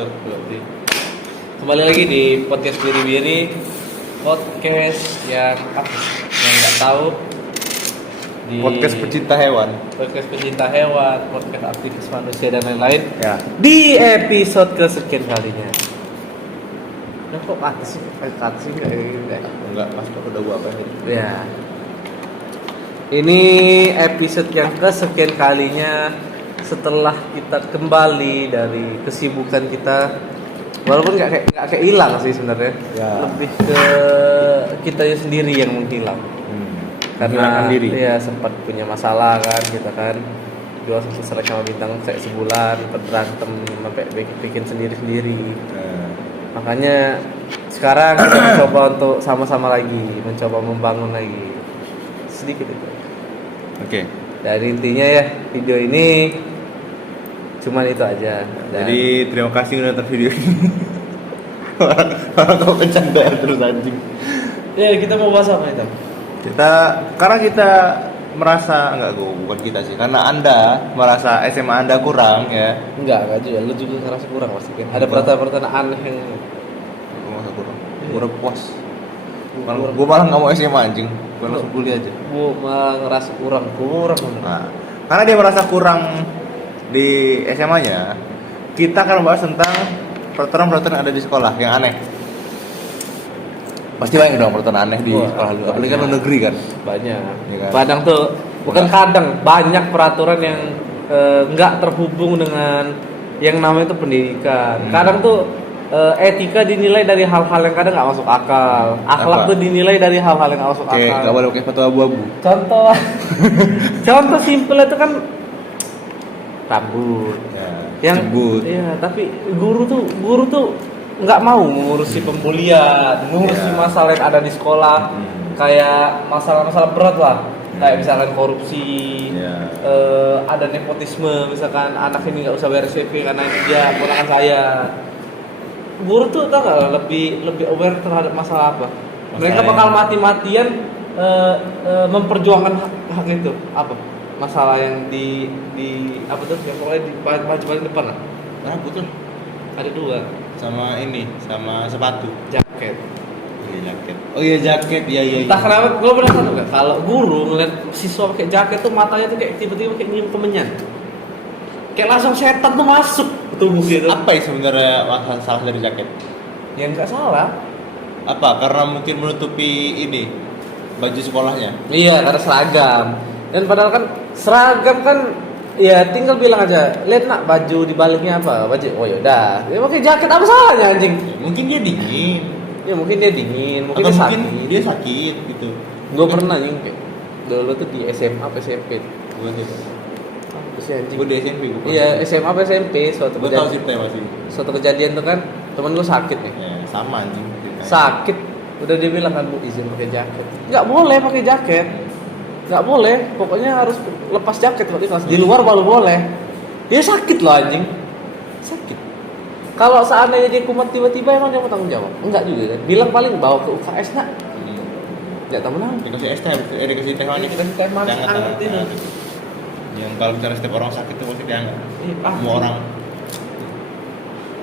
Satu berarti. Kembali lagi di podcast Biri-Biri, podcast yang apa? Yang nggak tahu di Podcast pecinta hewan. podcast aktivis manusia dan lain-lain. Ya. Di episode kesekian kalinya. Nah, kok mati sih? Mati sih kayak gitu. Enggak, pas udah gua apa ini? Ya. Ini episode yang kesekian kalinya setelah kita kembali dari kesibukan kita, walaupun nggak kayak hilang sih sebenarnya, Ya. lebih ke kitanya sendiri yang menghilang. Karena Menghilangkan diri. ya sempat punya masalah kan kita kan, jual satu selek sama bintang kayak sebulan, berantem sampai bikin sendiri. Makanya sekarang kita mencoba untuk sama-sama lagi, mencoba membangun lagi sedikit itu. Oke. Dan intinya ya video ini cuman itu aja. Dan Jadi terima kasih udah nonton video ini. Orang kau bercanda terus anjing. ya kita mau bahas apa itu? Karena kita merasa bukan kita sih, karena Anda merasa SMA Anda kurang ya. Enggak juga. Lu juga ngerasa kurang pasti kan. Ada pertanyaan-pertanyaan aneh yang Gua merasa kurang. Gua udah puas. Gua malah nggak mau SMA anjing. Gua langsung kuliah aja. gua malah ngerasa kurang. Nah, karena dia merasa kurang di SMA-nya, kita akan membahas tentang peraturan-peraturan yang ada di sekolah yang aneh. Pasti banyak dong peraturan aneh di Wah, sekolah lu. Apalagi kan banyak. lu negeri kan. Banyak. Iya kan? Kadang tuh bukan kadang, banyak peraturan yang nggak terhubung dengan yang namanya itu pendidikan. Kadang tuh etika dinilai dari hal-hal yang kadang nggak masuk akal. Akhlak Apa? tuh dinilai dari hal-hal yang nggak masuk Oke, akal. nggak boleh pakai sepatu abu-abu. Contoh simpel itu kan rambut. Ya, jembut. Iya, tapi guru tuh nggak mau mengurusi pembulian, mengurusi Iya. masalah yang ada di sekolah, kayak masalah-masalah berat lah, kayak misalkan korupsi, Iya. ada nepotisme, misalkan anak ini nggak usah bayar CV karena dia ponakan saya. Guru tuh tau nggak lebih aware terhadap masalah apa? Mereka Masalah bakal yang- mati-matian memperjuangkan hak itu apa? Masalah yang di apa tuh? Yang pokoknya di paling depan lah. Rambut tuh Ada dua, sama ini, sama sepatu. jaket. Iya, jaket. Oh iya, jaket. Iya. Entah kenapa gue pernah satu kan, kalau guru ngeliat siswa pakai jaket tuh matanya tuh kayak tiba-tiba kayak nyium kemenyan, kayak langsung setan tuh masuk ke tubuh gitu. Apa ya sebenarnya masalah salah dari jaket? Ya nggak salah. Apa? Karena mungkin menutupi ini baju sekolahnya. Iya, karena seragam. Dan padahal kan seragam kan ya tinggal bilang aja, lihat nak baju di baliknya apa, baju. Oh yaudah, ya pakai jaket apa salahnya anjing? Mungkin dia dingin. Ya mungkin dia dingin, mungkin Atau dia mungkin sakit. dia sakit gitu. Gue pernah nyingkek dulu tuh di SMA apa SMP. Bukan gitu. Apa sih anjing? Gue di SMP gue. Iya, SMA apa SMP suatu Gue tahu kejadian. ceritanya masih. Suatu kejadian tuh kan temen gue sakit nih. Ya, sama anjing. ceritanya. Sakit, udah dia bilang kan, Bu, izin pakai jaket. Nggak boleh pakai jaket. Nggak boleh, pokoknya harus lepas jaket waktu di kelas. Di luar baru boleh. Dia sakit loh anjing. Sakit. Kalau seandainya dia kumat tiba-tiba emang dia mau tanggung jawab? Enggak juga kan. Bilang paling bawa ke UKS nak. Nggak tahu kenapa. Dikasih es teh, dikasih teh manis. Dikasih teh manis, Jangan, anget itu. Yang kalau misalnya setiap orang sakit tuh pasti dianggap. Ah,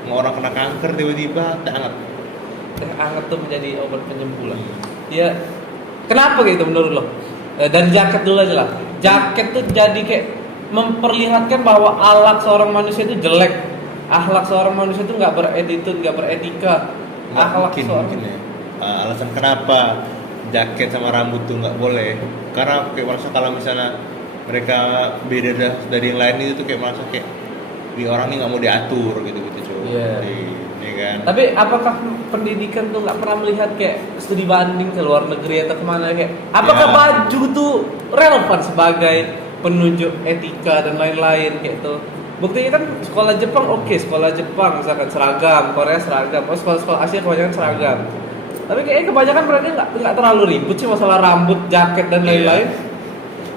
Mau orang kena kanker tiba-tiba teh hangat. teh hangat tuh menjadi obat penyembuh lah. Ya, kenapa gitu menurut lo? Dan jaket dulu aja lah. Jaket tuh jadi kayak memperlihatkan bahwa akhlak seorang manusia itu jelek. Akhlak seorang manusia itu nggak beretitude, nggak beretika. Akhlak seorang Mungkin ya. Alasan kenapa jaket sama rambut tuh nggak boleh? Karena kayak merasa kalau misalnya mereka beda dari yang lain itu tuh kayak merasa kayak di orang ini nggak mau diatur gitu cuy. Iya. Ini kan. Tapi apakah pendidikan tuh nggak pernah melihat kayak studi banding ke luar negeri atau kemana kayak? Apakah Ya. baju tuh relevan sebagai penunjuk etika dan lain-lain kayak itu? Buktinya kan sekolah Jepang sekolah Jepang misalkan seragam, Korea seragam, sekolah Asia kebanyakan seragam. Tapi kayaknya kebanyakan mereka nggak terlalu ribut sih masalah rambut, jaket dan Iya. lain-lain.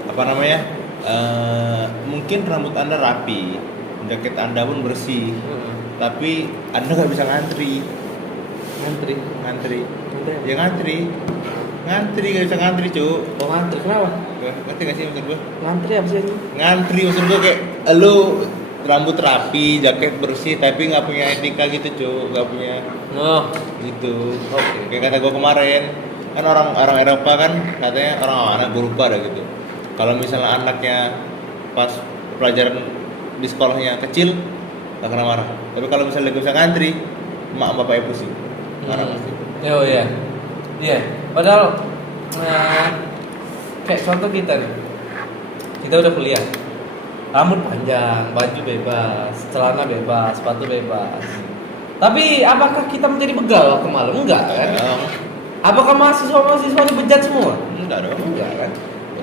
Apa namanya? Mungkin rambut anda rapi, jaket anda pun bersih, tapi anda nggak bisa ngantri. Ngantri. Ya ngantri nggak bisa ngantri cu. Oh ngantri kenapa? Ngerti gak sih maksud gue? Ngantri apa sih ini? Ngantri maksud gue kayak lu rambut rapi, jaket bersih, tapi nggak punya etika gitu cuy, nggak punya Oh, gitu. oke. Kayak kata gue kemarin, kan orang Eropa kan katanya orang anak gue lupa dah gitu. Kalau misalnya anaknya pas pelajaran di sekolahnya kecil, nggak kena marah. Tapi kalau misalnya gue bisa ngantri, mak bapaknya pusing, marah pasti. Oh iya. Iya. Padahal kayak contoh kita nih. Kita udah kuliah. Rambut panjang, baju bebas, celana bebas, sepatu bebas. Tapi apakah kita menjadi begal waktu malam? Enggak kan? Apakah mahasiswa-mahasiswa ini bejat semua? Enggak dong. Enggak kan?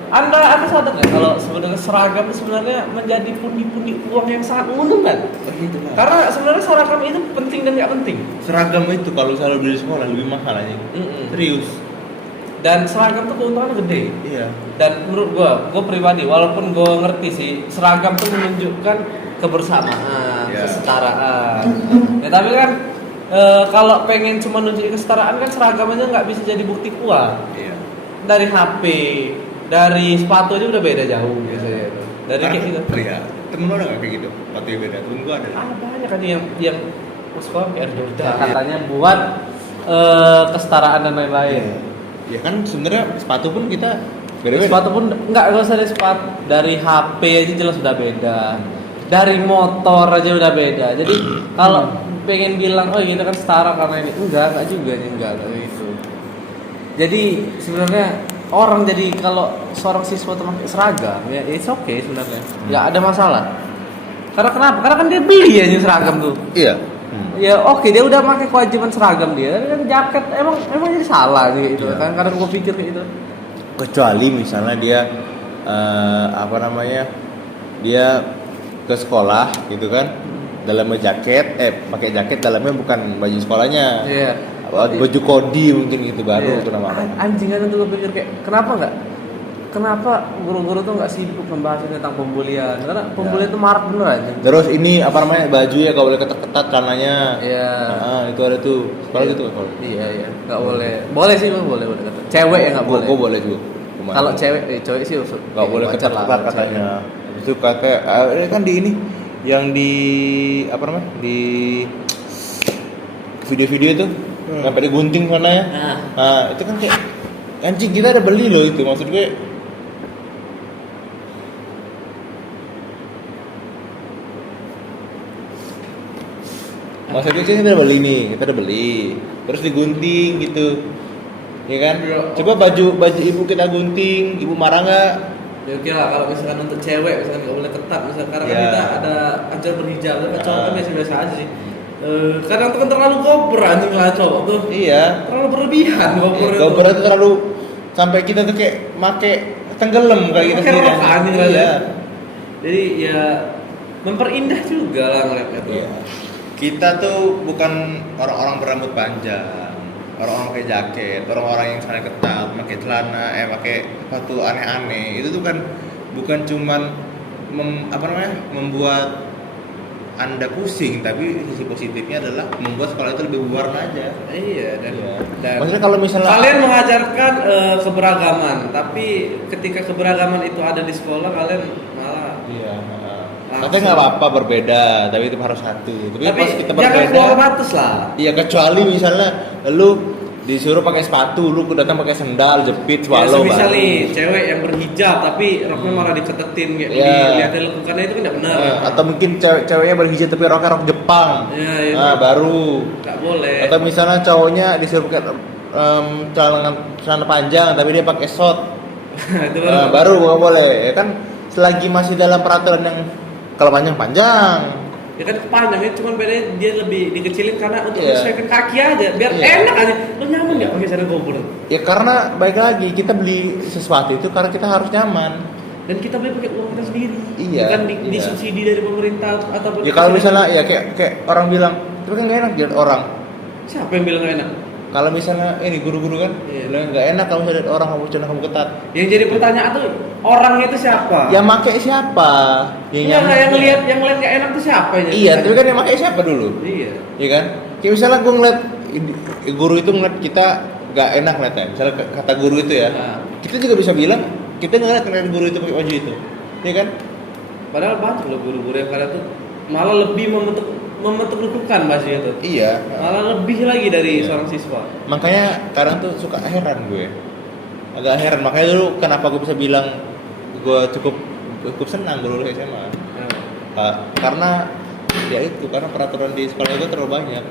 Anda sadar nggak kalau sebenarnya seragam itu sebenarnya menjadi pundi-pundi uang yang sangat menguntungkan? Begitu lah. Karena sebenarnya seragam itu penting dan nggak penting. Seragam itu kalau misalnya beli di sekolah lebih mahal aja. Serius. Dan seragam tuh keuntungannya gede. Iya. Dan menurut gua pribadi, walaupun gua ngerti sih seragam tuh menunjukkan kebersamaan, Iya. kesetaraan. Ya tapi kan kalau pengen cuma nunjukin kesetaraan kan seragam aja nggak bisa jadi bukti kuat. Iya. Dari HP, dari sepatu aja udah beda jauh biasanya itu. Dari kayak gitu. Iya. Temen lo ada nggak kayak gitu? Sepatunya beda. Temen gua ada. Banyak kan yang sekolah kayak Jordan. Katanya buat kesetaraan dan lain-lain. Ya kan sebenarnya sepatu pun kita beda-beda. Sepatu pun nggak usah dari sepatu, dari HP aja jelas udah beda, dari motor aja udah beda. Jadi kalau pengen bilang oh kita kan setara karena ini enggak juga nih enggak gitu. Jadi sebenarnya orang jadi kalau seorang siswa tuh pakai seragam ya it's okay sebenarnya nggak ada masalah. Karena kenapa? Karena kan dia beli aja seragam tuh. Iya. Ya oke dia udah pakai kewajiban seragam dia, tapi kan jaket emang jadi salah gitu Iya. kan. Kadang gue pikir kayak gitu. Kecuali misalnya dia dia ke sekolah gitu kan dalamnya jaket pakai jaket dalamnya bukan baju sekolahnya. Iya. Baju kodi mungkin gitu baru itu namanya. Anjing kan tuh gue pikir kayak kenapa guru-guru tuh nggak sibuk membahas tentang pembulian? Karena pembulian itu marak bener aja. Terus ini baju ya gak boleh ketat-ketat celananya. Iya. Itu ada tuh. Sekolah gitu kan kalau. Iya nggak boleh. Boleh sih boleh. Cewek ya nggak boleh. Gue boleh juga. Kalau cewek sih nggak boleh wajar lah, ketat katanya. Itu kata ini kan di ini yang di di video-video itu sampai digunting sana ya. Nah, itu kan kayak anjing kita ada beli loh itu maksud gue. Maksudnya kita udah beli nih, terus digunting gitu, ya kan? Coba baju ibu kita gunting, ibu marah nggak? Ya oke lah kalau misalkan untuk cewek misalkan nggak boleh ketat misalkan karena kan kita ada ajar berhijab, tapi cowok kan biasa-biasa aja sih. Kadang tuh kan terlalu gober anjing lah cowok tuh. Iya. Terlalu berlebihan gober itu. Gober itu terlalu sampai kita tuh kayak make tenggelam kayak gitu sendiri. Anjing lah. Iya. Jadi ya memperindah juga lah ngeliatnya tuh. Iya. Kita tuh bukan orang-orang berambut panjang, orang-orang pakai jaket, orang-orang yang sangat ketat, pakai celana, pakai sepatu aneh-aneh. Itu tuh kan bukan cuman membuat Anda pusing, tapi sisi positifnya adalah membuat sekolah itu lebih berwarna aja. Iya dan maksudnya kalau misalnya kalian mengajarkan keberagaman, tapi ketika keberagaman itu ada di sekolah kalian malah katanya nggak apa-apa berbeda, tapi itu harus satu. Tapi pas kita jangan berbeda, keluar batas lah. Iya kecuali misalnya lu disuruh pakai sepatu, lu datang pakai sendal, jepit, swallow. Ya, misal nih cewek yang berhijab tapi roknya malah diketetin kayak dilihatin lekukannya itu kan tidak benar. Atau mungkin ceweknya berhijab tapi roknya rok Jepang. Iya. Baru. Nggak boleh. Atau misalnya cowoknya disuruh pakai celana panjang tapi dia pakai short. Itu baru nggak boleh. Ya kan selagi masih dalam peraturan yang kalau panjang. Ya kan panjangnya cuma bedanya dia lebih dikecilin karena untuk menyesuaikan kaki aja biar enak aja. Lu nyaman nggak pakai sarung gober? Ya karena baik lagi kita beli sesuatu itu karena kita harus nyaman dan kita beli pakai uang kita sendiri. Iya. Bukan disubsidi dari pemerintah ataupun. Ya kalau misalnya ya kayak orang bilang itu kan nggak enak lihat orang. Siapa yang bilang nggak enak? Kalau misalnya ini guru-guru kan bilang nggak enak kalau misalnya lihat orang kamu ketat. Yang jadi pertanyaan tuh orangnya itu siapa? Yang make siapa? Yang ngeliat nggak enak tuh siapa ya? Iya, tapi kan yang make siapa dulu? Iya. Iya kan? Kayak misalnya gue ngeliat guru itu ngeliat kita nggak enak ngeliatnya. Misalnya kata guru itu ya, kita juga bisa bilang kita ngeliat guru itu pakai baju itu, iya kan? Padahal banyak loh guru-guru yang kadang tuh malah lebih membentuk lekukan bahasanya itu. Iya. Malah lebih lagi dari Iya. seorang siswa. Makanya kadang tuh suka heran gue. Agak heran. Makanya dulu kenapa gue bisa bilang gue cukup senang dulu SMA. Karena ya itu, karena peraturan di sekolah gue terlalu banyak.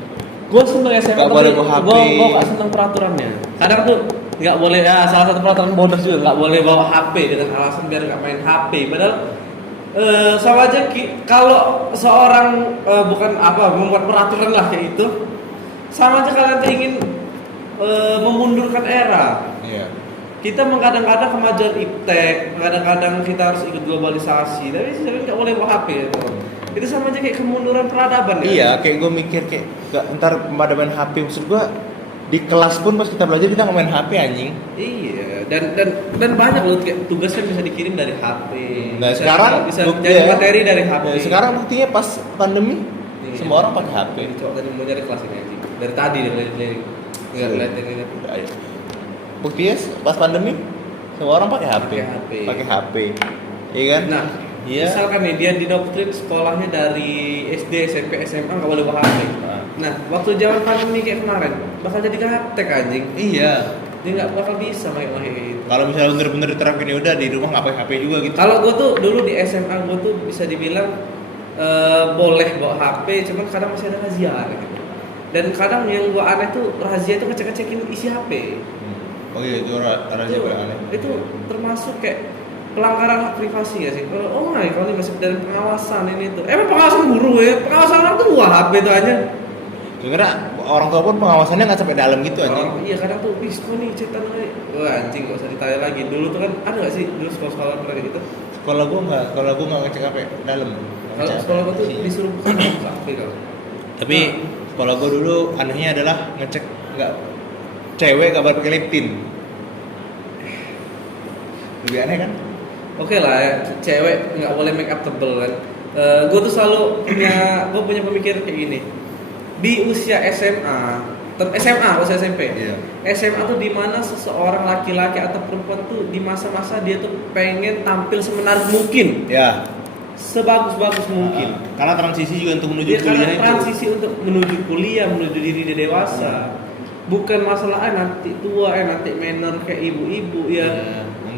Gue seneng SMA Gak boleh bawa HP. Gue gak seneng peraturannya. Kadang tuh nggak boleh, ya salah satu peraturan bodoh juga nggak boleh bawa HP dengan alasan biar nggak main HP. Padahal sama aja kalau seorang bukan apa membuat peraturan lah kayak itu, sama aja kalian tuh ingin memundurkan era. Iya. Kita mengkadang-kadang kemajuan iptek, kadang-kadang kita harus ikut globalisasi, tapi sebenarnya nggak boleh bawa HP ya. Itu sama aja kayak kemunduran peradaban ya. Iya, kayak gue mikir kayak ntar pada main HP, maksud gue di kelas pun pas kita belajar kita nggak main HP anjing. Iya, dan banyak loh kayak tugasnya bisa dikirim dari HP. Nah sekarang bisa bukti jadi ya, materi dari HP. ya, sekarang buktinya pas pandemi Iya. semua orang pakai HP. Ini cowok tadi mau nyari kelas ini anjing. Dari tadi dia lihat nggak lihat ini. Ayo. Buktinya pas pandemi semua orang pakai HP. Pakai HP. Iya kan? Nah, iya. misalkan nih dia didoktrin sekolahnya dari SD, SMP, SMA nggak boleh bawa HP. Nah, waktu zaman pandemi kayak kemarin bakal jadi gaptek anjing. Iya. Dia nggak bakal bisa main gitu. Kalau misalnya bener-bener diterapin ya udah di rumah nggak pakai HP juga gitu. Kalau gue tuh dulu di SMA gue tuh bisa dibilang boleh bawa HP, cuman kadang masih ada razia gitu. Dan kadang yang gue aneh tuh razia itu ngecek-ngecekin isi HP. Oh iya itu razia paling aneh. Itu termasuk kayak pelanggaran hak privasi ya sih. Kalau kalau ini masih dalam pengawasan ini tuh. Emang pengawasan guru ya? Pengawasan orang tuh buah HP tuh aja. Sebenarnya orang tua pun pengawasannya nggak sampai dalam gitu anjing. Iya kadang tuh kok nih cetan aja. Wah anjing gak usah ditanya lagi. Dulu tuh kan ada nggak sih dulu sekolah-sekolah pernah kayak gitu? Sekolah gua nggak ngecek HP dalam. Kalau sekolah gua tuh disuruh buka HP kalau. Tapi sekolah gua dulu anehnya adalah ngecek nggak cewek nggak boleh pakai lip tint. Lebih aneh kan? Oke lah ya, cewek nggak boleh make up tebel kan. Gue tuh selalu punya pemikiran kayak gini. Di usia SMA, usia SMP, Iya. SMA tuh dimana seseorang laki-laki atau perempuan tuh di masa-masa dia tuh pengen tampil semenarik mungkin, Ya. sebagus-bagus mungkin. Karena transisi juga untuk menuju Dia kuliah karena itu. transisi untuk menuju kuliah, menuju diri dia dewasa. Bukan masalah nanti tua, nanti manner kayak ibu-ibu ya.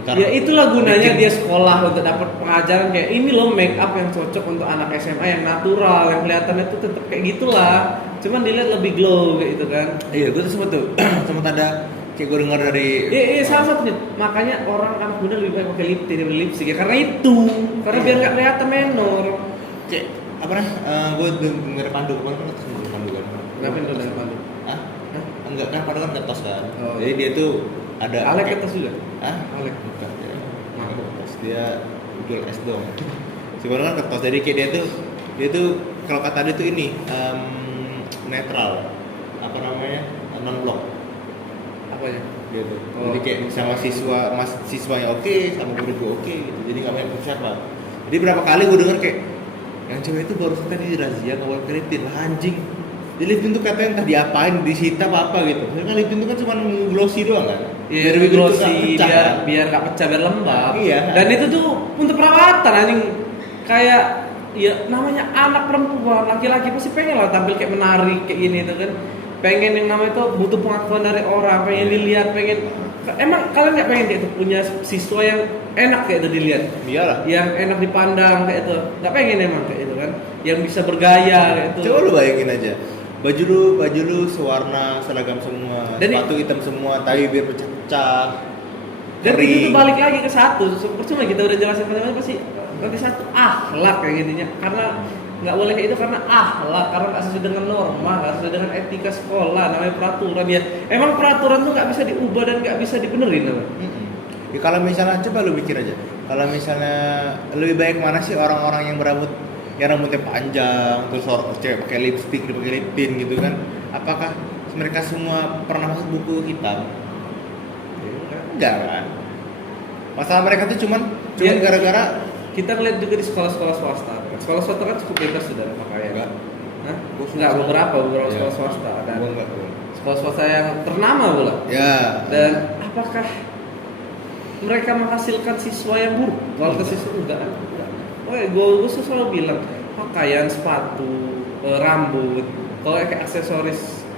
Ya itulah gunanya dia sekolah untuk dapat pengajaran kayak ini loh make up yang cocok untuk anak SMA yang natural, yang kelihatannya tuh tetap kayak gitulah. Cuman dilihat lebih glow kayak gitu kan. Iya, gue tuh sempat ada kayak gue dengar dari. Iya, salah satunya. Makanya orang anak muda lebih baik pakai lip tint daripada lipstick ya karena itu. Karena biar nggak kelihatan menor. Kayak apa nih? Gue denger Pandu kemarin kan ketemu Pandu kan. Ngapain tuh dengan Pandu? Hah? Enggak kan Pandu kan kertas kan. Oh. Jadi dia tuh ada. Alek kayak- kertas juga. Hah? Alek. Bukan. Kertas dia jual es dong. Sebenarnya kan kertas. Jadi kayak dia tuh kalau kata dia tuh ini netral. Apa namanya? Non blok. Apanya? Gitu. Oh. Jadi kayak sama siswanya oke, sama guru juga oke gitu. Jadi nggak main siapa. Jadi berapa kali gue denger kayak yang cewek itu baru tadi dirazia nggak boleh keritin lah anjing. Di liptin tuh katanya entah diapain, disita apa gitu. Karena liptin itu kan cuma glossy doang kan. Iya, Biar bibir tuh nggak glossy, pecah. biar nggak pecah, biar lembab. Iya. Dan itu tuh untuk perawatan anjing. Kayak ya namanya anak perempuan, laki-laki pasti pengen lah tampil kayak menarik kayak gini tuh kan. Pengen yang namanya itu butuh pengakuan dari orang, pengen dilihat, pengen. Emang kalian nggak pengen kayak itu punya siswa yang enak kayak itu dilihat? Iyalah. Yang enak dipandang kayak itu. Nggak pengen emang kayak itu kan? Yang bisa bergaya kayak itu. Coba lu bayangin aja. Baju lu sewarna seragam semua, sepatu hitam semua, tai biar pecah-pecah. Dan kering. itu tuh balik lagi ke satu, percuma kita udah jelasin teman-teman pasti nanti satu akhlak kayak gininya, karena nggak boleh kayak itu karena akhlak, karena nggak sesuai dengan norma, nggak sesuai dengan etika sekolah, namanya peraturan ya. Emang peraturan tuh nggak bisa diubah dan nggak bisa dibenerin apa? Ya, kalau misalnya coba lu pikir aja, kalau misalnya lebih baik mana sih orang-orang yang rambutnya panjang, terus cewek pakai lipstick, pakai lip tint gitu kan? Apakah mereka semua pernah masuk buku hitam? Enggak kan? Masalah mereka tuh cuman Ya, gara-gara kita ngeliat juga di sekolah-sekolah swasta. Sekolah swasta kan cukup bebas sudah pakaian. Enggak. Hah? Gua Enggak, beberapa Ya. sekolah swasta ada. Gua enggak. Sekolah swasta yang ternama pula. Ya. Dan apakah mereka menghasilkan siswa yang buruk? Kalau ke siswa enggak. Gue selalu bilang pakaian, sepatu, rambut, kalau kayak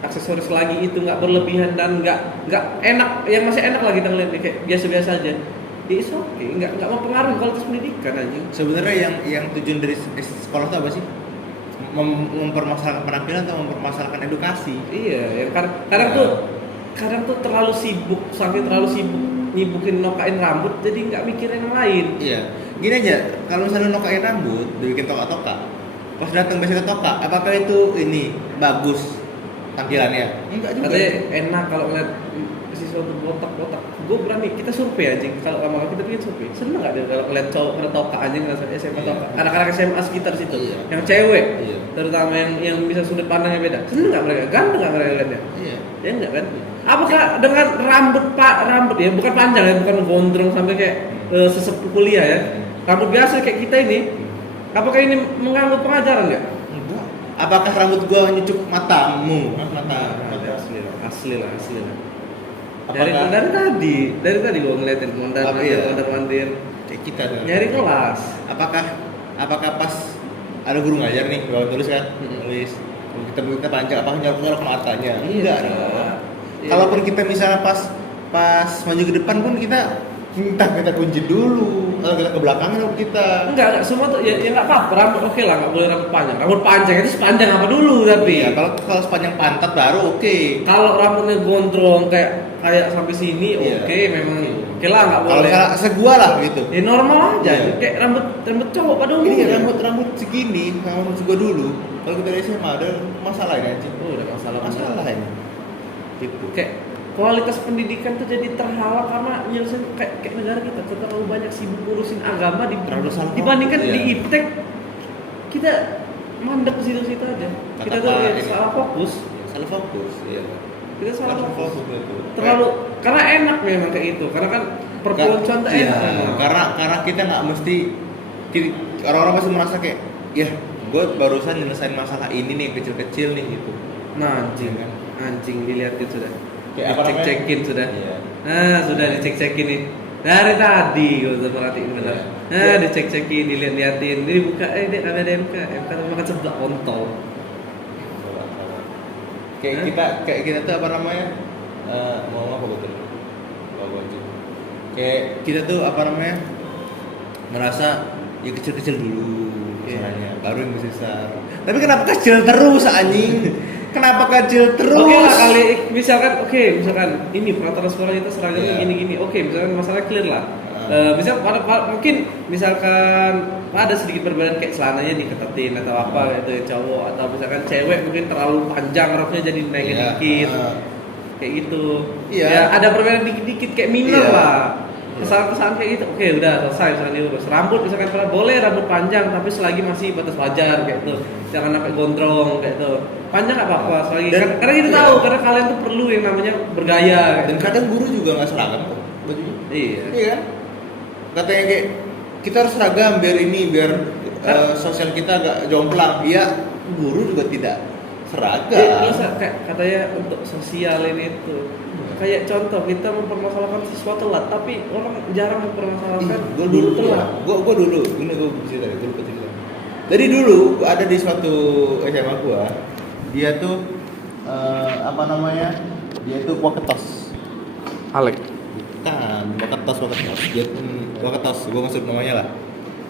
aksesoris lagi itu nggak berlebihan dan nggak enak, yang masih enak lagi kita ngeliat kayak biasa-biasa aja. It's okay, nggak mempengaruhi kualitas pendidikan aja. Sebenarnya yang tujuan dari sekolah itu apa sih? Mempermasalahkan penampilan atau mempermasalahkan edukasi? Iya, ya kadang tuh terlalu sibuk, sampai terlalu sibuk nyibukin nokain rambut, jadi nggak mikirin yang lain. Iya, gini aja, kalau misalnya nokain rambut, dibikin toka-toka, pas datang besok ke toka, apakah itu ini bagus tampilannya? Enggak juga. Katanya enak kalau ngeliat siswa botak-botak. Gue berani, kita survei anjing. Kalau lama-lama kita bikin survei, seneng nggak dia kalau ngeliat cowok kena toka anjing, ngeliat SMA Iya. toka. Anak-anak SMA sekitar situ, Iya. yang cewek, Iya. terutama yang bisa sudut pandangnya beda. Seneng nggak mereka? Ganteng nggak mereka liatnya? Iya. Ya enggak kan? Apakah dengan rambut ya, bukan panjang ya, bukan gondrong sampai kayak sesepuh kuliah ya. Rambut biasa kayak kita ini, apakah ini mengganggu pengajaran nggak? Enggak. Apakah rambut gua nyucuk matamu? Mata. Asli lah. Apakah- Dari tadi gua ngeliatin Apa iya? mondar-mandir Kayak kita tuh. nyari kelas. Apakah pas ada guru ngajar nih, bawa tulis kan? Tulis. Kalau kita panjang, apakah nyolok matanya? Enggak. Iya. Kalaupun kita misalnya pas maju ke depan pun kita kita kunci dulu, atau kita ke belakang dulu kita. Enggak, semua tuh ya nggak apa-apa, rambut oke lah, nggak boleh rambut panjang. Rambut panjang itu sepanjang apa dulu tapi. Iya, kalau sepanjang pantat baru oke. Kalau rambutnya gondrong kayak sampai sini Iya. oke, memang oke lah nggak Kalau boleh. misalnya segua lah gitu. Ya normal aja, Iya. kayak rambut cowok pada Ini umumnya. rambut segini, rambut segua dulu. Kalau kita dari SMA ada masalah ini aja. Oh, udah Masalah ini. Gitu. Kayak kualitas pendidikan tuh jadi terhalang karena nyelesain kayak negara kita terlalu banyak sibuk ngurusin agama Terlalu salah dibandingkan fokus, di iya. iptek kita mandek ke situ-situ aja. Kita tuh Pak ya, ini. salah fokus. Salah fokus, iya. Kita salah fokus. itu. Terlalu karena enak memang kayak itu. Karena kan perpeloncoan tuh Iya, enak memang. karena kita nggak mesti orang-orang pasti merasa kayak ya gue barusan nyelesain masalah ini nih kecil-kecil nih gitu. Nah, anjing, Iya kan? anjing dilihatin sudah. Kayak apa namanya? Dicek-cekin sudah. Iya. Nah, sudah dicek-cekin nih. Dari tadi gue udah perhatiin benar. Iya. Nah, dicek-cekin, dilihat-liatin. Ini buka, dia ada MK tapi makan sebelah kontol. Kayak kita tuh apa namanya? Mau apa betul? Kayak kita tuh apa namanya? Merasa ya kecil-kecil dulu masalahnya, baru yang besar. Tapi kenapa kecil terus anjing? Kenapa kecil terus? Oke lah kali misalkan ini peraturan sekolah kita seragamnya Iya. gini-gini. Oke, misalkan masalah clear lah. Heeh. Mungkin misalkan ada sedikit perbedaan kayak celananya diketetin atau apa gitu ya cowok, atau misalkan cewek mungkin terlalu panjang roknya jadi naikin Iya, dikit. heeh. Kayak gitu. Iya. Ya ada perbedaan dikit-dikit kayak minor Iya. lah. Kesalahan-kesalahan kayak gitu. Oke, udah selesai misalkan diurus. Rambut misalkan boleh rambut panjang tapi selagi masih batas wajar kayak gitu. Jangan sampai gondrong kayak gitu. Panjang nggak apa-apa selagi Dan- karena kita iya. tahu karena kalian tuh perlu yang namanya bergaya. Dan Gitu. kadang guru juga nggak seragam kok bajunya. Iya. Iya kan? Katanya kayak kita harus seragam biar sosial kita agak jomplang. Iya, guru juga tidak seragam. Terus kayak katanya untuk sosial ini tuh kayak contoh kita mempermasalahkan siswa telat tapi orang jarang mempermasalahkan Gue guru dulu telat. gue dulu ini gue cerita gue lupa cerita. Dari dulu gua ada di suatu SMA gua, dia tuh apa namanya? Dia tuh waketos. Alek. Bukan, waketos. Dia waketos, gua nggak sebut namanya lah.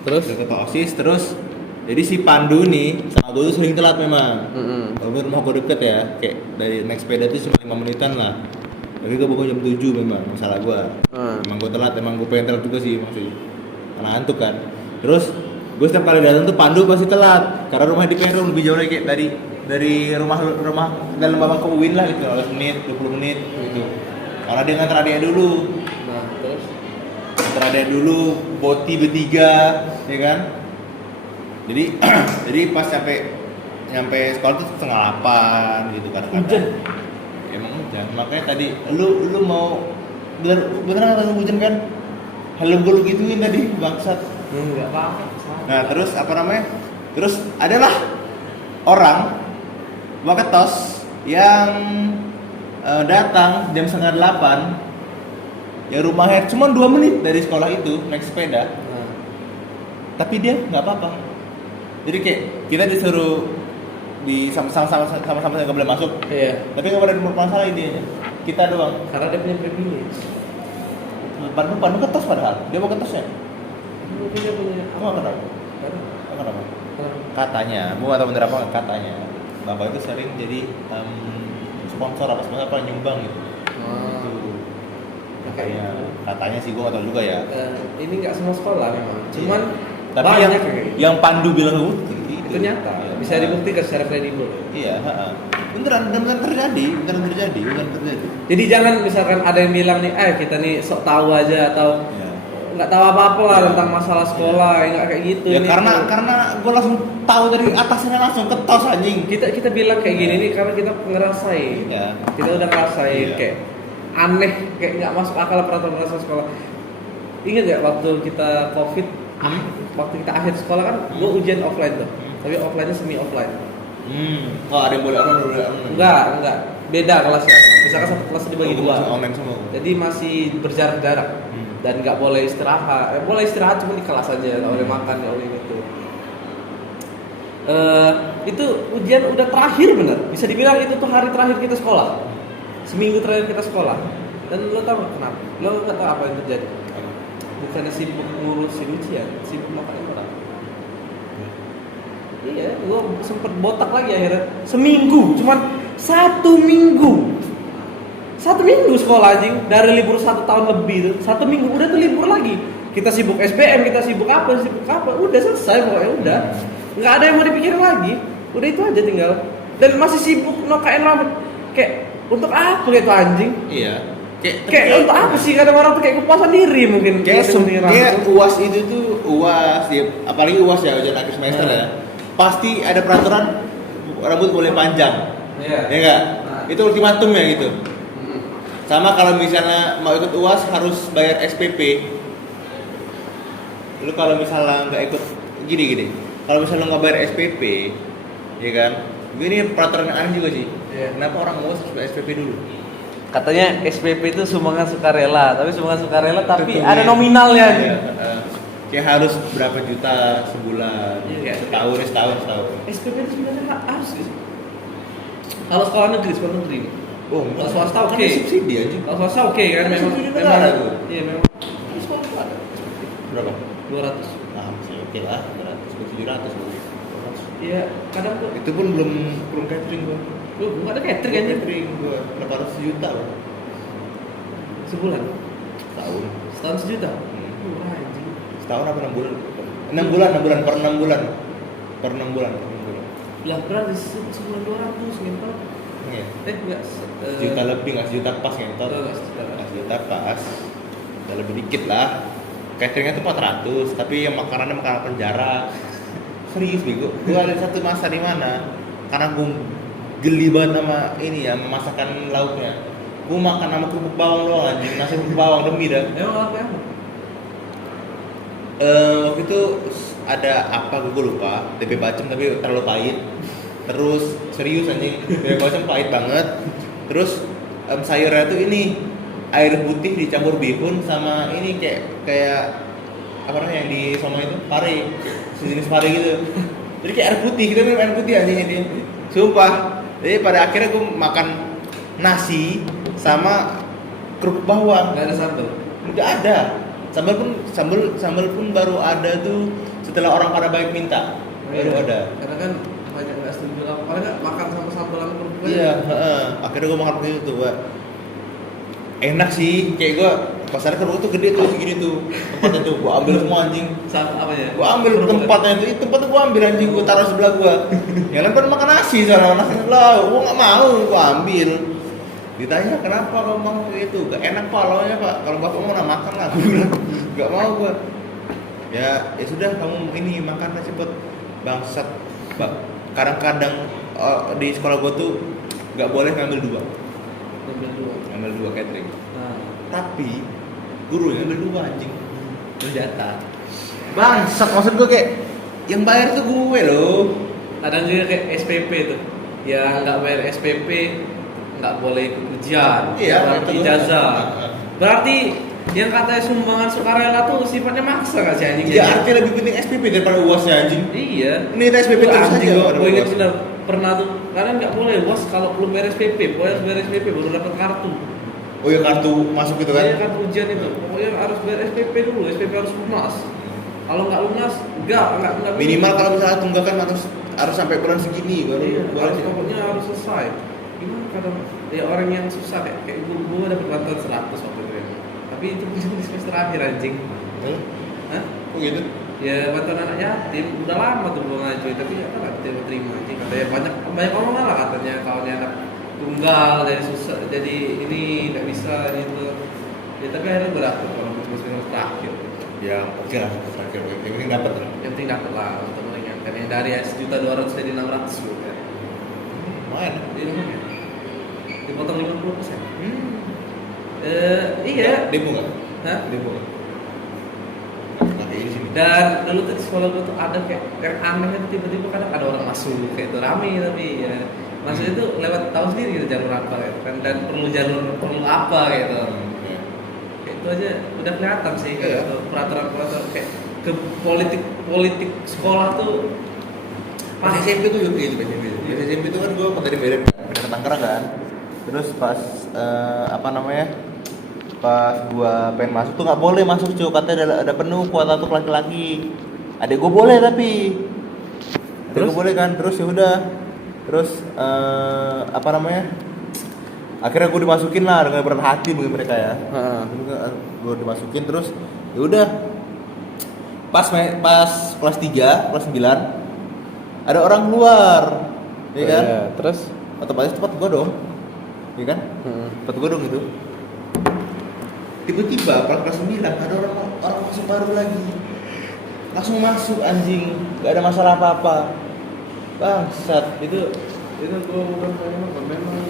Terus? Dia ketua OSIS, terus jadi si Pandu nih sama gue tuh sering telat memang. Walaupun rumah gue deket ya, kayak dari naik sepeda tuh cuma 5 menitan lah. Tapi gue bangun jam 7 memang, masalah gue. Emang gue telat, emang gue pengen telat juga sih maksudnya. Karena ngantuk kan. Terus gue setiap kali datang tuh Pandu pasti telat. Karena rumahnya di Perum lebih jauh lagi kayak dari rumah dalam babang ke UIN lah gitu, 15 menit, 20 menit gitu. Karena dia nganter adiknya dulu. Nah, terus Nganter adiknya dulu, boti bertiga, ya kan? Jadi pas nyampe sekolah tuh 7:30 gitu kan. hujan. Emang hujan. Makanya tadi lu mau beneran kata hujan kan? Helm gue lu gituin tadi bangsat. Enggak apa-apa. Nah, terus apa namanya? Terus adalah orang waketos yang datang jam 7:30 ya rumahnya cuma 2 menit dari sekolah itu naik sepeda, Nah, tapi dia nggak apa-apa. Jadi kayak kita disuruh di sama-sama nggak boleh masuk, Iya. tapi nggak boleh bermasalah idenya. Kita doang. Karena dia punya privilege. Pandu ketos padahal. Dia mau ketosnya. Mungkin dia punya. Emang kenapa? Kenapa? Katanya, gua nggak tahu bener apa katanya. Bapak itu sering jadi sponsor apa nyumbang gitu. Katanya sih gua nggak tahu juga ya. Ini nggak semua sekolah memang. Cuman tapi banyak yang Pandu bilang itu nyata, bisa dibuktikan secara kredibel. Iya, beneran terjadi. Jadi jangan misalkan ada yang bilang nih, kita nih sok tahu aja atau nggak tahu apa-apa lah tentang masalah sekolah, nggak kayak gitu. Ya ini karena gue langsung tahu dari atasnya langsung ketos anjing. Kita bilang kayak gini nih karena kita ngerasain. Iya. Kita udah ngerasain Iya. kayak aneh, kayak nggak masuk akal peraturan sekolah. Ingat ya waktu kita COVID, waktu kita akhir sekolah kan, gue ujian offline tuh. Tapi offline-nya semi offline. Oh, ada yang boleh online. Enggak. Beda kelasnya. Misalkan satu kelas dibagi dua. Online semua. Jadi masih berjarak-jarak dan nggak boleh istirahat. Boleh istirahat cuma di kelas aja, nggak boleh makan, nggak boleh gitu. Itu ujian udah terakhir bener. Bisa dibilang itu tuh hari terakhir kita sekolah. Seminggu terakhir kita sekolah. Dan lo tau gak kenapa? Lo nggak tahu apa yang terjadi? Bukannya sibuk ngurusin ujian, sibuk makan orang. Iya, gue sempet botak lagi akhirnya. Seminggu, cuman 1 minggu. 1 minggu sekolah anjing. Dari libur 1 tahun lebih tuh 1 minggu udah tuh libur lagi. Kita sibuk SBM, kita sibuk apa. Udah selesai pokoknya udah. Nggak ada yang mau dipikirin lagi. Udah itu aja tinggal. Dan masih sibuk nokain rambut. Kayak untuk apa gitu anjing? Iya. Kayak untuk apa sih kadang orang tuh kayak kepuasan diri mungkin. Kayak dia UAS itu tuh UAS, ya, apalagi UAS ya ujian akhir semester ya. Pasti ada peraturan rambut boleh panjang. Iya. Ya enggak? Itu ultimatum ya gitu. Sama kalau misalnya mau ikut UAS harus bayar SPP. Lu kalau misalnya nggak ikut gini. Kalau misalnya lu nggak bayar SPP, ya kan? Ini peraturan yang aneh juga sih. Iya. Kenapa orang UAS harus bayar SPP dulu? Katanya SPP itu sumbangan sukarela, tapi sumbangan sukarela tapi Tentunya. ada nominalnya. Iya, kayak harus berapa juta sebulan, Iya. setahun. SPP itu sebenarnya harus gitu. Kalau sekolah negeri. Oh, Kalau swasta oke. Kan subsidi aja. Kalau swasta oke kan Ada memang. subsidi negara tuh. Iya memang. Di sekolah tuh ada. Berapa? 200. Nah, masih oke lah, 700. Iya, kadang tuh Itu pun belum catering gua. enggak ada catering aja. Catering gua 800 juta loh. Sebulan. Tahun. Setahun sejuta. Murah anjing. Setahun apa 6 bulan? 6 bulan per 6 bulan. Per 6 bulan. Lah berarti sebulan 200 ngentot. Iya. Enggak. Sejuta lebih, nggak sejuta pas ngentot. Enggak sejuta. Nggak sejuta pas. Udah lebih dikit lah. Cateringnya tuh 400, tapi yang makanannya makanan penjara. Serius bego. Gue ada satu masa di mana karena gue geli banget sama ini ya, masakan lauknya. Gue makan sama kerupuk bawang doang anjing, nasi kerupuk bawang demi dah. Emang apa ya? Waktu itu ada apa gue lupa, tempe bacem tapi terlalu pahit. Terus serius anjing, tempe bacem pahit banget. Terus sayurnya tuh ini air putih dicampur bihun sama ini kayak apa namanya yang di somai itu pare, sejenis pare gitu. Jadi kayak air putih, kita minum air putih anjing ini. Sumpah. Jadi pada akhirnya gue makan nasi sama kerupuk bawang. Enggak ada sambal. Nggak ada. Sambal pun baru ada tuh setelah orang pada baik minta. Baru ada. Karena kan banyak nggak setuju lah. Paling nggak makan sama sambal sama kerupuk. Iya, akhirnya gue makan begitu tuh, Pak. Enak sih, kayak gue pasarnya kerupuk tuh gede tuh segini tuh. Tempatnya tuh gue ambil semua anjing. Sama apa ya? Gue ambil tempatnya tempatnya gue ambil anjing, gue taruh sebelah gue. Yang lain pada makan nasi sana, nasi lah, gue nggak mau, gue ambil. Ditanya kenapa kamu mau itu? Gak enak pak launya pak. Kalau bapak mau makan lah, gue bilang gak mau gue. Ya sudah kamu ini makan aja cepet bangsat. Kadang-kadang di sekolah gue tuh nggak boleh ngambil dua catering. Nah, Tapi guru yang ngambil dua anjing berjatah. Bangsat, maksud gue kayak yang bayar tuh gue loh. kadang juga kayak SPP tuh. Ya nggak bayar SPP nggak boleh ikut ujian. Iya, berarti betul. ijazah. Berarti Yang katanya sumbangan sukarela tuh sifatnya maksa nggak sih anjing? Ya artinya lebih penting SPP daripada UASnya anjing. Iya. Ini kita SPP terus anjing aja. gue inget bener pernah tuh kalian nggak boleh UAS kalau belum beres PP, pokoknya harus beres PP baru dapat kartu. Oh ya kartu masuk gitu kan? Iya kartu ujian itu, pokoknya harus beres SPP dulu, SPP harus lunas. Kalau nggak lunas, nggak Minimal kalau misalnya tunggakan harus sampai bulan segini baru iya, boleh harus, sih. pokoknya harus selesai. Gimana kadang ya orang yang susah kayak gue dapat bantuan 100 waktu itu ya. Tapi itu di semester akhir anjing. Hah? Oh gitu? Ya bantuan anak yatim udah lama tuh belum ngajuin tapi ya kan nggak terima anjing katanya banyak omongan lah katanya kalau anak tunggal jadi susah jadi ini nggak bisa gitu ya tapi akhirnya gue dapet kalau semester terakhir Ya oke lah terakhir yang penting dapat lah. yang penting dapet lah untuk meringankan yang dari 1.200.000 jadi 600 gitu kan Lumayan. jadi lumayan dipotong 50%. Iya Demo nggak? Hah? Demo nggak? Nggak kayak di sini. Dan dulu tuh di sekolah gue tuh ada kayak yang aneh tuh tiba-tiba kadang ada orang masuk kayak itu rame tapi ya masuknya tuh lewat tahu sendiri gitu jalur apa ya kan dan perlu apa gitu Ya. kayak itu aja udah kelihatan sih kayak Iya. gitu, peraturan kayak ke politik sekolah tuh Pas SMP tuh juga gitu, pas SMP tuh kan gue dari Medan ke Tangerang kan. Terus pas pas gua pengen masuk tuh nggak boleh masuk cuy, katanya ada penuh kuota untuk laki-laki. Adek gua boleh tapi Terus? gua boleh kan, terus ya udah. Terus akhirnya gua dimasukin lah dengan berat hati bagi mereka ya. Gua dimasukin terus ya udah. Pas kelas 3, kelas 9 ada orang keluar. Ya kan? Iya, terus Otomatis tempat gua dong. Ya kan? Tempat gua dong itu. Tiba-tiba kelas 9 ada orang masuk baru lagi, langsung masuk anjing, nggak ada masalah apa-apa. Bangsat itu gue bukan memang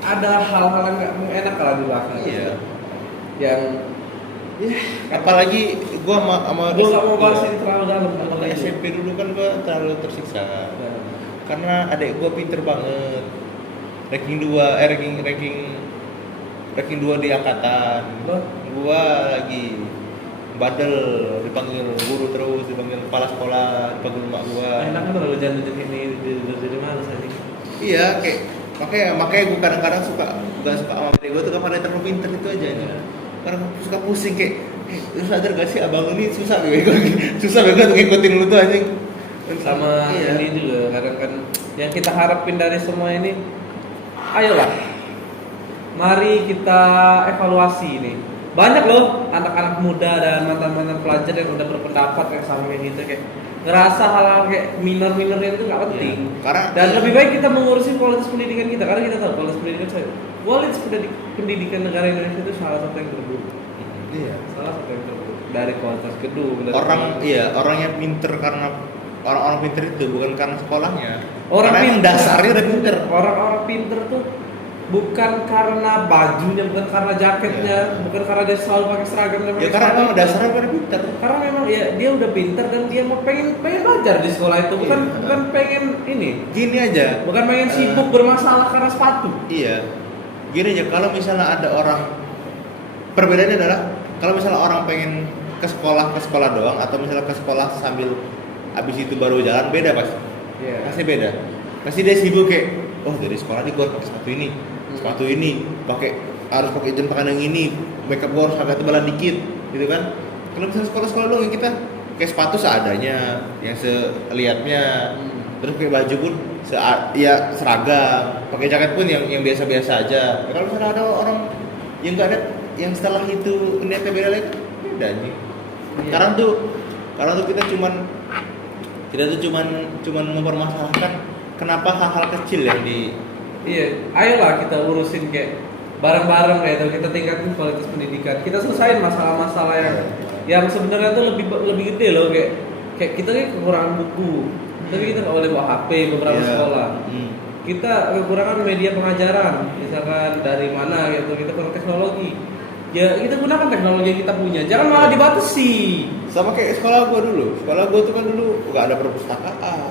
ada hal-hal yang nggak enak kalau di belakang Iya. yang Apalagi gua sama gue nggak mau bahas ini terlalu dalam Kalau apalagi SMP dulu kan gua terlalu tersiksa Ya. karena adek gua pinter banget, ranking 2 di angkatan. Loh? Gua lagi bandel, dipanggil guru terus, dipanggil kepala sekolah, dipanggil mak gua. enak kan kalau jangan tunjuk ini jadi malas aja Iya, kayak makanya gue kadang-kadang gak suka sama adik gue tuh karena terlalu pinter itu aja. Iya. Karena suka pusing kayak, lu sadar gak sih abang lu ini susah banget untuk ngikutin lu tuh anjing. sama Iya. ini juga kadang kan yang kita harapin dari semua ini ayolah mari kita evaluasi ini banyak loh anak-anak muda dan mantan-mantan pelajar yang udah berpendapat yang sama kayak gitu kayak ngerasa hal-hal kayak minor-minor itu nggak penting Karena dan lebih baik kita mengurusi kualitas pendidikan kita karena kita tahu kualitas pendidikan negara Indonesia itu salah satu yang terburuk salah satu yang terburuk dari kualitas gedung dari orang yang pinter karena orang-orang pinter itu bukan karena sekolahnya. Orang Karena emang pinter. dasarnya udah pinter. Orang-orang pinter tuh bukan karena bajunya, bukan karena jaketnya, bukan karena dia selalu pakai seragam dan Ya pakai karena seragam. memang dasarnya udah pinter. Karena memang ya dia udah pinter dan dia mau pengen belajar di sekolah itu, bukan Iya. bukan pengen ini, Gini aja. bukan pengen sibuk bermasalah karena sepatu. Iya. Gini aja, kalau misalnya ada orang, perbedaannya adalah kalau misalnya orang pengen ke sekolah doang atau misalnya ke sekolah sambil habis itu baru jalan, beda pasti. Iya. Pasti beda. Pasti dia sibuk kayak, oh dari sekolah nih gue harus pakai sepatu ini, harus pakai jam tangan yang ini, makeup gue harus agak tebalan dikit, gitu kan? Kalau misalnya sekolah doang yang kita kayak sepatu seadanya, yang selihatnya, terus pakai baju pun ya seragam, pakai jaket pun yang biasa-biasa aja. Ya, kalau misalnya ada orang yang nggak ada, yang setelah itu niatnya beda lagi, beda nih. Iya. Sekarang tuh kita cuman mempermasalahkan kenapa hal-hal kecil yang di Iya, ayolah kita urusin kayak bareng-bareng kayak itu kita tingkatin kualitas pendidikan. Kita selesain masalah-masalah yang sebenarnya tuh lebih gede loh kayak kita kan kekurangan buku. Tapi kita nggak boleh bawa HP beberapa sekolah. Kita kekurangan media pengajaran, misalkan dari mana gitu, kita kurang teknologi. Ya kita gunakan teknologi yang kita punya, jangan malah dibatasi. sama kayak sekolah gua tuh kan dulu nggak ada perpustakaan,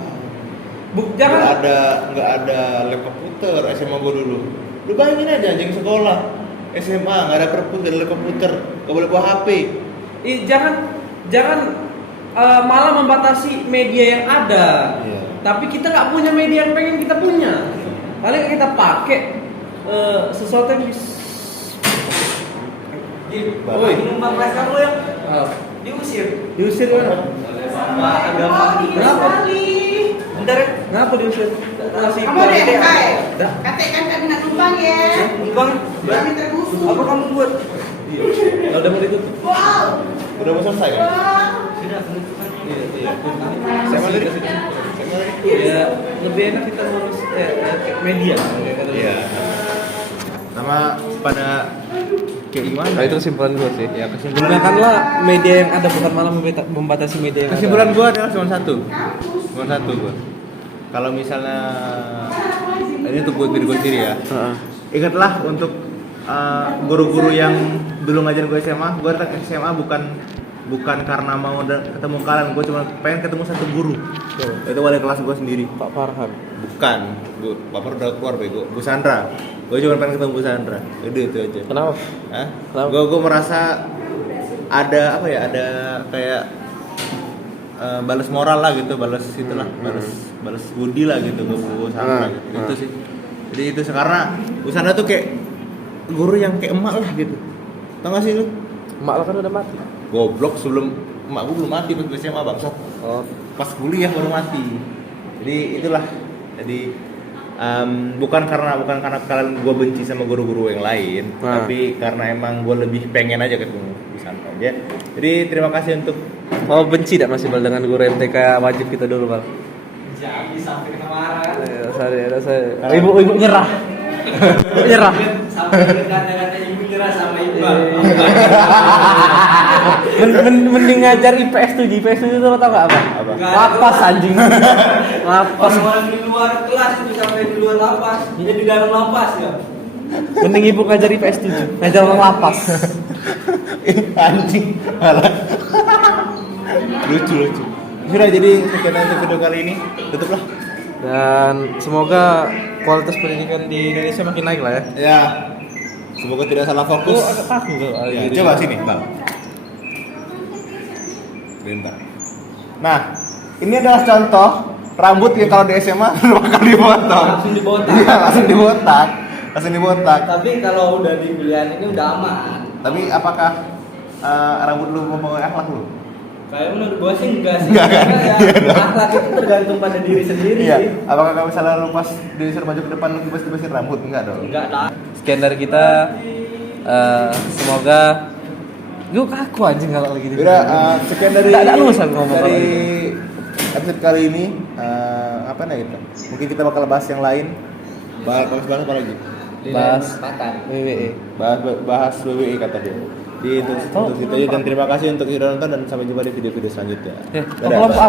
Jangan nggak ada lab komputer SMA gua dulu. Lu bayangin aja anjing sekolah SMA nggak ada perpus, nggak ada komputer, nggak boleh bawa HP. Jangan malah membatasi media yang ada. Iya. Tapi kita nggak punya media yang pengen kita punya. Paling kita pakai sesuatu yang Woi, numpang kelas kamu yang Ah, diusir mana? sama agama. Kenapa? Bentar ya. Kenapa diusir? Masih Kamu ada yang kai? Dah. Katakan kan nak numpang ya. Numpang. Kami tergusur. Apa kamu buat? Iya. Kalau udah mau ditutup. Wow. Udah mau selesai kan? Wow. Sudah penutupannya. Iya. Saya mau tadi. Ya, lebih enak kita ngurus media. Iya. Sama pada kayak gimana? Nah, itu kesimpulan gue sih. Ya, gunakanlah media yang ada, bukan malah membatasi media yang Kesimpulan ada. gue adalah cuma satu gue. Kalau misalnya ini untuk gue diri gue sendiri ya. Heeh. Ingatlah untuk guru-guru yang dulu ngajarin gue SMA. Gue datang ke SMA bukan karena mau ketemu kalian. Gue cuma pengen ketemu satu guru. Itu wali kelas gue sendiri. Pak Farhan. Bukan, Bapak udah keluar bego. Bu Sandra. Gue cuma pengen ketemu Bu Sandra. Itu aja. Kenapa? Hah? Kenapa? Gue merasa ada apa ya? Ada kayak balas moral lah gitu, balas budi lah gitu ke Bu Sandra gitu. Itu sih. Jadi itu karena Bu Sandra tuh kayak guru yang kayak emak lah gitu. Tau gak sih lu? Emak lo kan udah mati. Goblok, sebelum emak gue belum mati pas gue SMA bangsat. Oh. Pas kuliah baru mati. Jadi itulah. Jadi bukan karena kalian gue benci sama guru-guru yang lain, tapi karena emang gue lebih pengen aja ketemu Bu Sandra aja. Jadi terima kasih untuk Benci tak masih Bal dengan guru MTK wajib kita dulu, Bal? Jadi sampai kena marah. Saya. Ibu nyerah. Nyerah. Sampai kata-kata ibu nyerah sama ibu. Mending ngajar IPS 7. IPS 7 itu lo tau gak apa? apa? Lapas anjing. Lapas. Orang di luar kelas itu sampai di luar lapas, di dalam lapas ya. Mending ibu ngajar IPS 7. Ngajar orang lapas. Anjing. Lucu. Sudah, jadi sekian untuk video kali ini. Tutuplah. Dan semoga kualitas pendidikan di Indonesia makin naik lah ya. Ya. Semoga tidak salah fokus. Aku agak kaku tuh. Ya, coba sini, Bang. Bentar. Nah, ini adalah contoh rambut yang kalau di SMA bakal dipotong. Langsung dibotak. Iya, langsung dibotak. Tapi kalau udah di kuliah ini udah aman. Tapi apakah rambut lu mempengaruhi akhlak lu? Kayak menurut gua sih enggak sih. Enggak kan? Karena Iya ya, dong. akhlak itu tergantung pada diri sendiri Iya. sih. Apakah kalau misalnya lu pas disuruh maju ke depan lu kibas-kibasin rambut? Enggak dong. Enggak lah. Sekian dari kita. Semoga gue kaku anjing kalau lagi gitu. Udah, sekian dari Nggak ada lulus aku ngomong dari kalau episode kali ini. Apa nih kita? Mungkin kita bakal bahas yang lain. Bahas apa lagi? Bahas Kesempatan. WWE. Bahas WWE kata dia. Di untuk itu aja, dan terima kasih untuk sudah nonton dan sampai jumpa di video-video selanjutnya. Kelompok apa?